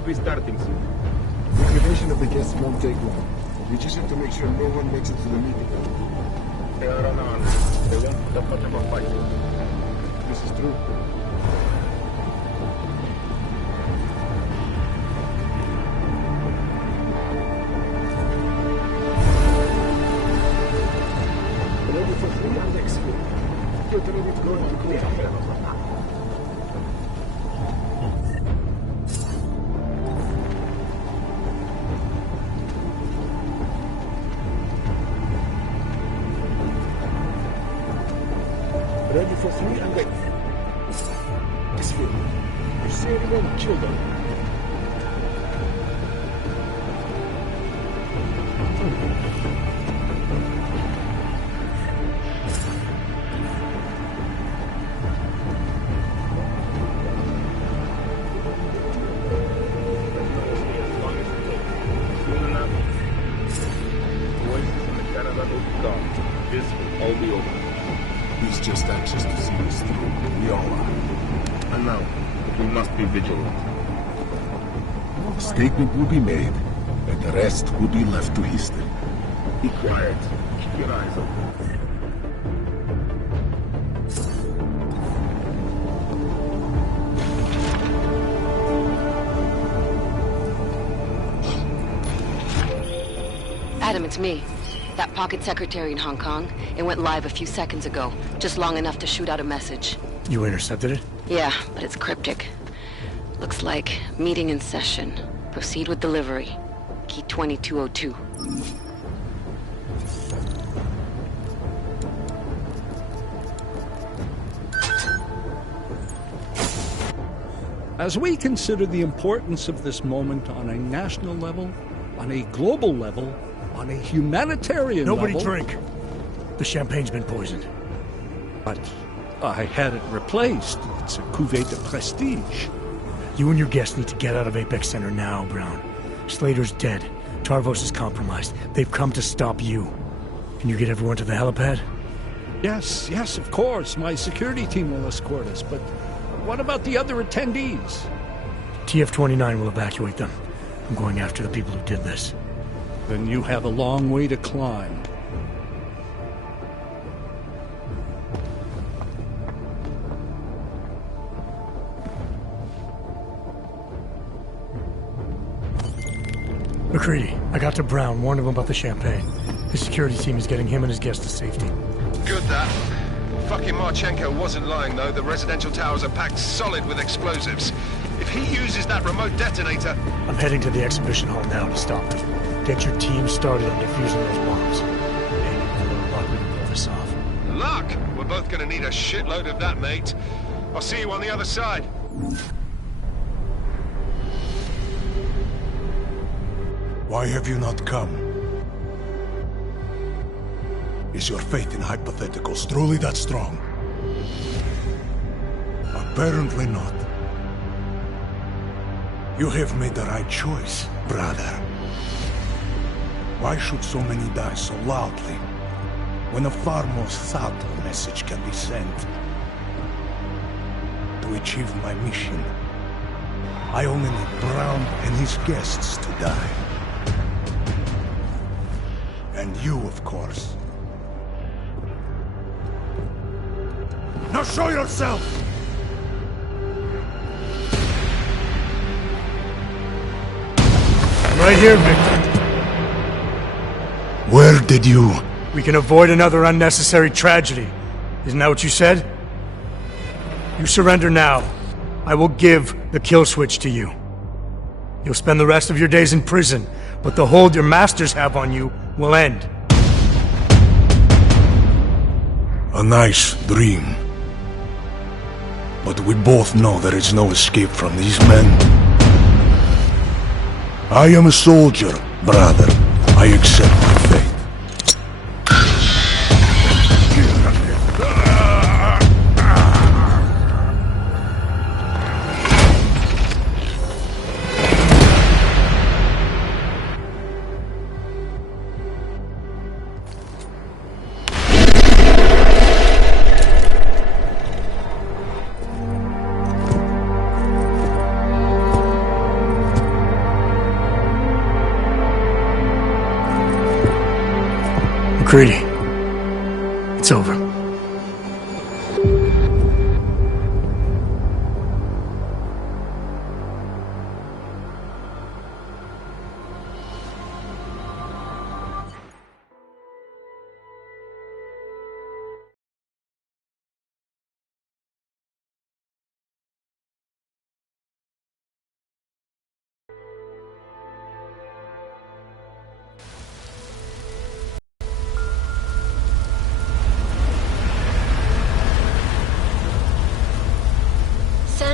should be starting soon. Liquidation of the guests won't take long. We just have to make sure no one makes it to the meeting. They are unarmed. They won't put up much of a fight. This is true. Ready for free and exfil. Get ready to go into clear. Ready for 3 and wait. Exfil. You say anyone killed them? Soon enough, voices in the Canada will gone. This will all be over. He's just anxious to see us through. We all are. And now, we must be vigilant. A statement will be made, and the rest will be left to history. Be quiet. Keep your eyes open. Adam, it's me. That pocket secretary in Hong Kong. It went live a few seconds ago. Just long enough to shoot out a message. You intercepted it? Yeah, but it's cryptic. Looks like meeting in session. Proceed with delivery. Key 2202. As we consider the importance of this moment on a national level, on a global level, on a humanitarian Nobody level... drink. The champagne's been poisoned. But I had it replaced. It's a cuvée de prestige. You and your guests need to get out of Apex Center now, Brown. Slater's dead. Tarvos is compromised. They've come to stop you. Can you get everyone to the helipad? Yes, of course. My security team will escort us, but what about the other attendees? TF-29 will evacuate them. I'm going after the people who did this. Then you have a long way to climb. McCready, I got to Brown, warned him about the champagne. His security team is getting him and his guests to safety. Good that. Fucking Marchenko wasn't lying though. The residential towers are packed solid with explosives. If he uses that remote detonator... I'm heading to the exhibition hall now to stop him. Get your team started on defusing those bombs. Maybe with a little luck we can pull this off. Luck! We're both gonna need a shitload of that, mate. I'll see you on the other side. Why have you not come? Is your faith in hypotheticals truly that strong? Apparently not. You have made the right choice, brother. Why should so many die so loudly, when a far more subtle message can be sent? To achieve my mission, I only need Brown and his guests to die. And you, of course. Now show yourself! Right here, Victor. Where did you... We can avoid another unnecessary tragedy. Isn't that what you said? You surrender now. I will give the kill switch to you. You'll spend the rest of your days in prison, but the hold your masters have on you will end. A nice dream. But we both know there is no escape from these men. I am a soldier, brother. I accept my fate. MacReady, it's over.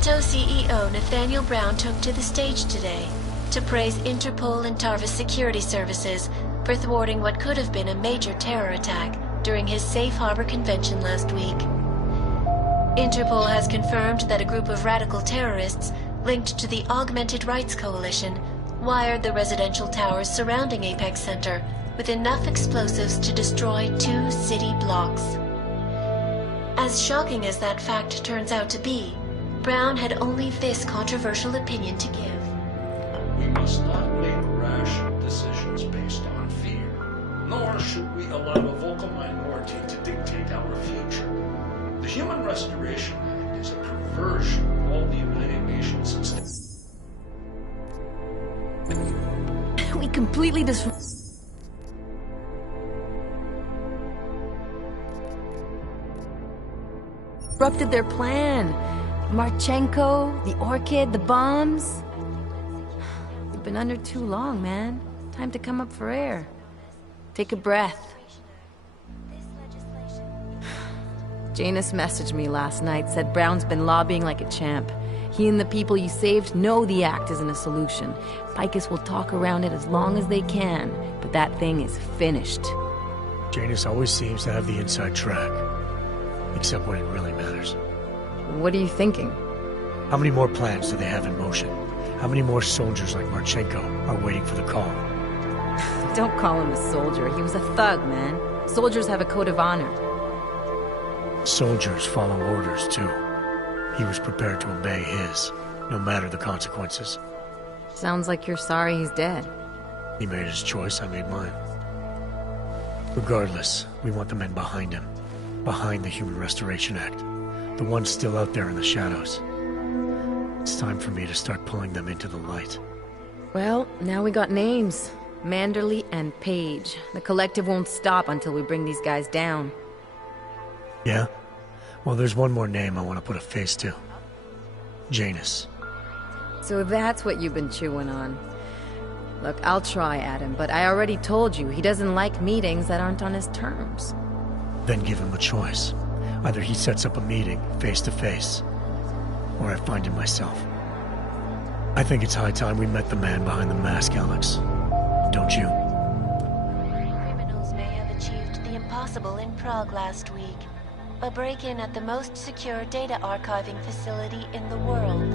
Santo CEO Nathaniel Brown took to the stage today to praise Interpol and Tarvis security services for thwarting what could have been a major terror attack during his safe harbor convention last week. Interpol has confirmed that a group of radical terrorists linked to the Augmented Rights Coalition wired the residential towers surrounding Apex Center with enough explosives to destroy 2 city blocks. As shocking as that fact turns out to be, Brown had only this controversial opinion to give. We must not make rash decisions based on fear, nor should we allow a vocal minority to dictate our future. The Human Restoration Act is a perversion of all the United Nations We completely disrupted their plan. Marchenko, the Orchid, the bombs. We've been under too long, man. Time to come up for air. Take a breath. Janus messaged me last night, said Brown's been lobbying like a champ. He and the people you saved know the act isn't a solution. Picus will talk around it as long as they can, but that thing is finished. Janus always seems to have the inside track. Except when it really matters. What are you thinking? How many more plans do they have in motion? How many more soldiers like Marchenko are waiting for the call? Don't call him a soldier. He was a thug, man. Soldiers have a code of honor. Soldiers follow orders, too. He was prepared to obey his, no matter the consequences. Sounds like you're sorry he's dead. He made his choice, I made mine. Regardless, we want the men behind him. Behind the Human Restoration Act. The ones still out there in the shadows. It's time for me to start pulling them into the light. Well, now we got names. Manderley and Page. The collective won't stop until we bring these guys down. Yeah? Well, there's one more name I want to put a face to. Janus. So that's what you've been chewing on. Look, I'll try at him, but I already told you, he doesn't like meetings that aren't on his terms. Then give him a choice. Either he sets up a meeting, face to face, or I find him myself. I think it's high time we met the man behind the mask, Alex. Don't you? Criminals may have achieved the impossible in Prague last week. A break-in at the most secure data archiving facility in the world.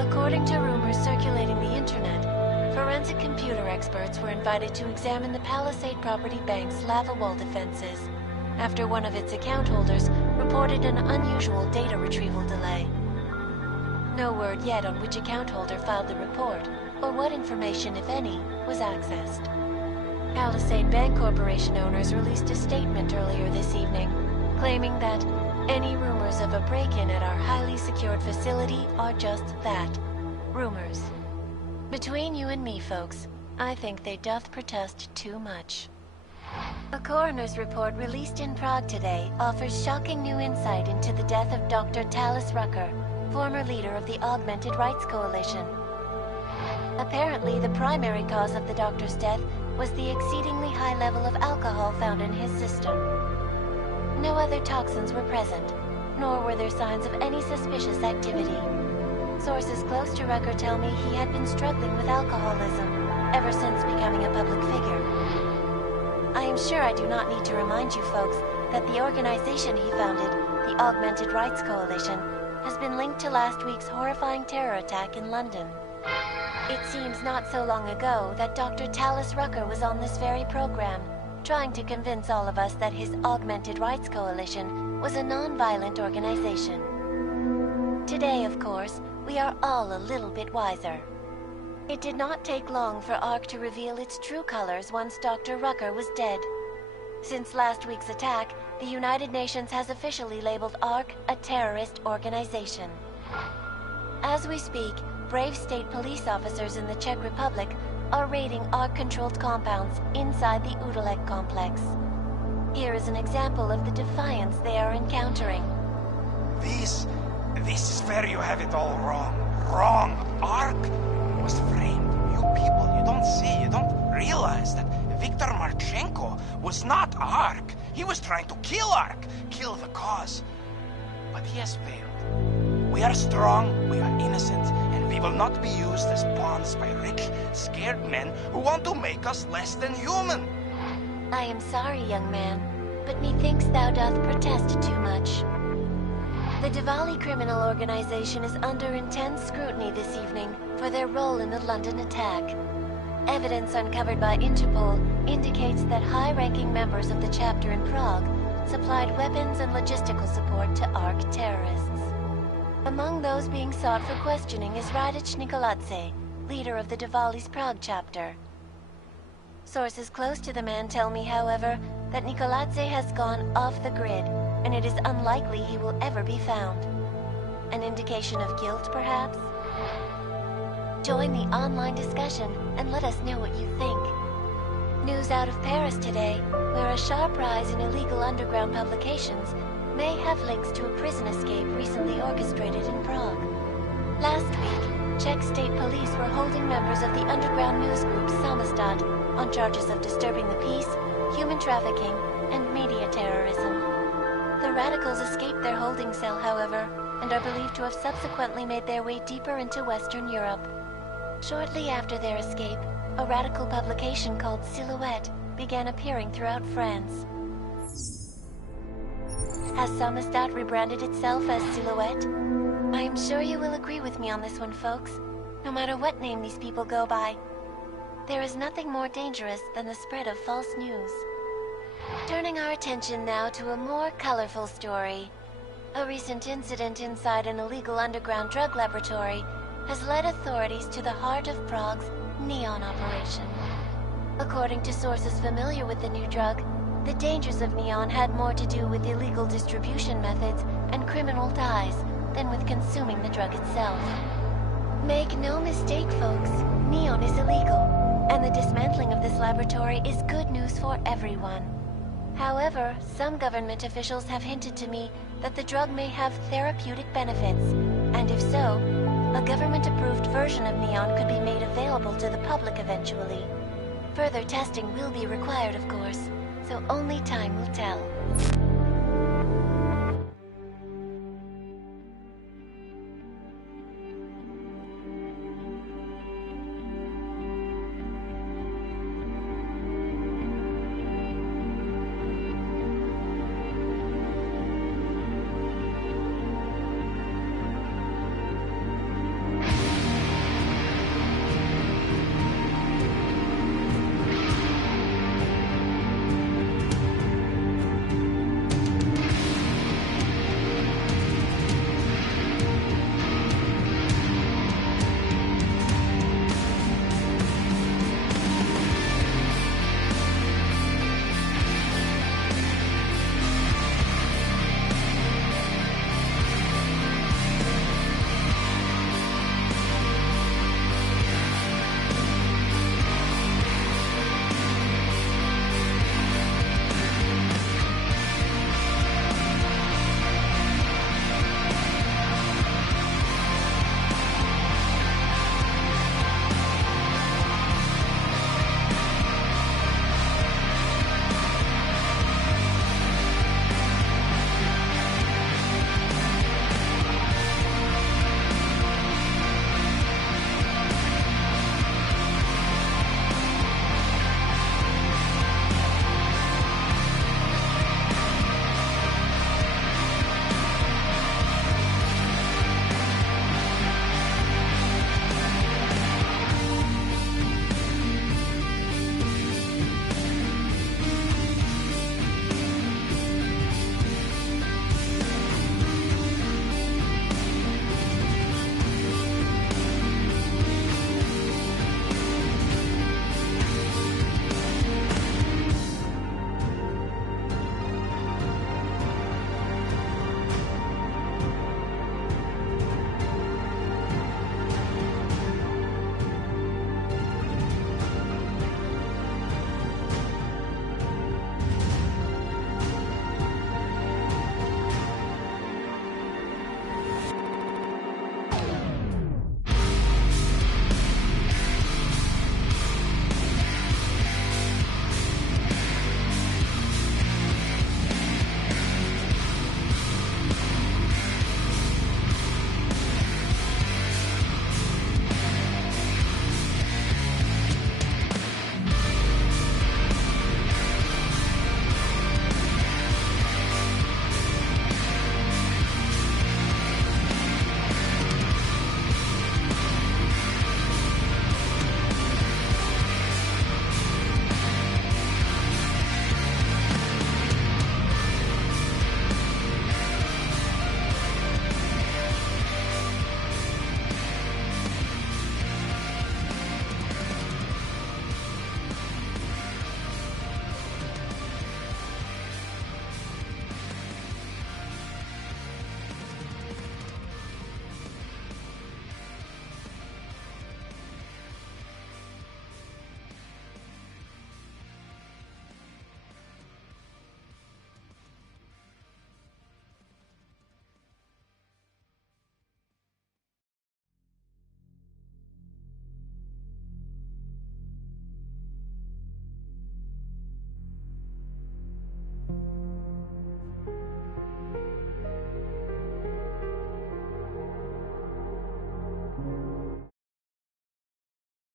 According to rumors circulating the internet, forensic computer experts were invited to examine the Palisade Property Bank's lava wall defenses after one of its account holders reported an unusual data retrieval delay. No word yet on which account holder filed the report, or what information, if any, was accessed. Palisade Bank Corporation owners released a statement earlier this evening, claiming that any rumors of a break-in at our highly secured facility are just that, rumors. Between you and me, folks, I think they doth protest too much. A coroner's report released in Prague today offers shocking new insight into the death of Dr. Talis Rucker, former leader of the Augmented Rights Coalition. Apparently, the primary cause of the doctor's death was the exceedingly high level of alcohol found in his system. No other toxins were present, nor were there signs of any suspicious activity. Sources close to Rucker tell me he had been struggling with alcoholism ever since becoming a public figure. I am sure I do not need to remind you folks that the organization he founded, the Augmented Rights Coalition, has been linked to last week's horrifying terror attack in London. It seems not so long ago that Dr. Talis Rucker was on this very program, trying to convince all of us that his Augmented Rights Coalition was a non-violent organization. Today, of course, we are all a little bit wiser. It did not take long for ARC to reveal its true colors once Dr. Rucker was dead. Since last week's attack, the United Nations has officially labeled ARC a terrorist organization. As we speak, brave state police officers in the Czech Republic are raiding ARC-controlled compounds inside the Udalek complex. Here is an example of the defiance they are encountering. This is where you have it all wrong. Wrong. ARC was framed. You people, you don't see, you don't realize that Viktor Marchenko was not ARC. He was trying to kill ARC, kill the cause. But he has failed. We are strong, we are innocent, and we will not be used as pawns by rich, scared men who want to make us less than human. I am sorry, young man, but methinks thou doth protest too much. The Diwali criminal organization is under intense scrutiny this evening for their role in the London attack. Evidence uncovered by Interpol indicates that high-ranking members of the chapter in Prague supplied weapons and logistical support to ARC terrorists. Among those being sought for questioning is Radic Nikoladze, leader of the Diwali's Prague chapter. Sources close to the man tell me, however, that Nikoladze has gone off the grid, and it is unlikely he will ever be found. An indication of guilt, perhaps? Join the online discussion and let us know what you think. News out of Paris today, where a sharp rise in illegal underground publications may have links to a prison escape recently orchestrated in Prague. Last week, Czech state police were holding members of the underground news group 'Samizdat on charges of disturbing the peace, human trafficking, and media terrorism. The radicals escaped their holding cell, however, and are believed to have subsequently made their way deeper into Western Europe. Shortly after their escape, a radical publication called Silhouette began appearing throughout France. Has Samizdat rebranded itself as Silhouette? I am sure you will agree with me on this one, folks, no matter what name these people go by. There is nothing more dangerous than the spread of false news. Turning our attention now to a more colorful story. A recent incident inside an illegal underground drug laboratory has led authorities to the heart of Prague's Neon operation. According to sources familiar with the new drug, the dangers of Neon had more to do with illegal distribution methods and criminal ties than with consuming the drug itself. Make no mistake, folks, Neon is illegal, and the dismantling of this laboratory is good news for everyone. However, some government officials have hinted to me that the drug may have therapeutic benefits, and if so, a government-approved version of Neon could be made available to the public eventually. Further testing will be required, of course, so only time will tell.